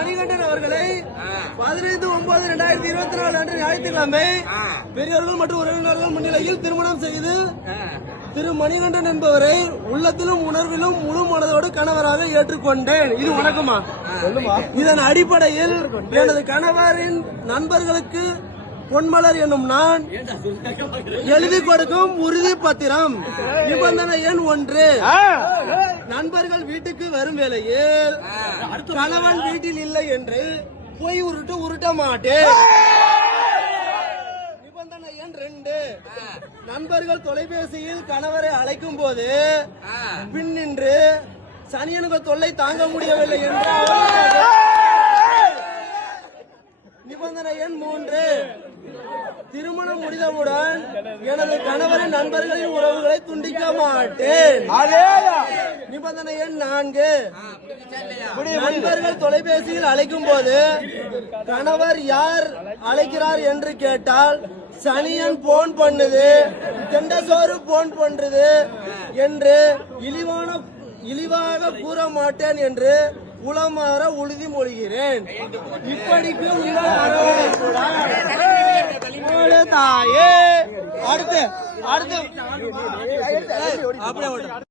மணிகண்டன் அவர்களை பதினைந்து ஒன்பது இரண்டாயிரத்தி இருபத்தி நாலு அன்று ஞாயிற்றுக்கிழமை பெரியவர்கள் மற்றும் உறவினர்கள் முன்னிலையில் திருமணம் செய்து திரு மணிகண்டன் என்பவரை உள்ளத்திலும் உணர்விலும் முழு மனதோடு கணவராக ஏற்றுக்கொண்டேன். இது வணக்கமா இதன் அடிப்படையில் எனது கணவரின் நண்பர்களுக்கு பொன்மலர் என்னும் நான் எழுதி கொடுக்கும் உறுதி பத்திரம். நிபந்தனை எண் ஒன்று. நண்பர்கள் வீட்டுக்கு வரும் வேளையில் கணவன் வீட்டில் இல்லை என்று போய் உருட்டு உருட்ட மாட்டேன். நிபந்தனை எண் ரெண்டு. நண்பர்கள் தொலைபேசியில் கணவரை அழைக்கும் போது பின் நின்று சனியனுக்கு தொல்லை தாங்க முடியவில்லை என்று அவர்களுக்காக நிபந்தனை எண் மூன்று திருமணம் முடிந்தவுடன் எனது கணவரின் நண்பர்களின் உறவுகளை துண்டிக்க மாட்டேன். நிபந்தனை எண் நான்கு. நண்பர்கள் தொலைபேசியில் அழைக்கும் போது கணவர் யார் அழைக்கிறார் என்று கேட்டால் சனியன் போன் பண்ணுது தெண்டசோறு போன் பண்றது என்று இழிவான இழிவாக கூற மாட்டேன் என்று உளமாற உறுதி மொழிகிறேன். இப்படிக்கு உங்கள் அரவணைப்புடன் அடுத்து அடுத்து. அப்படியே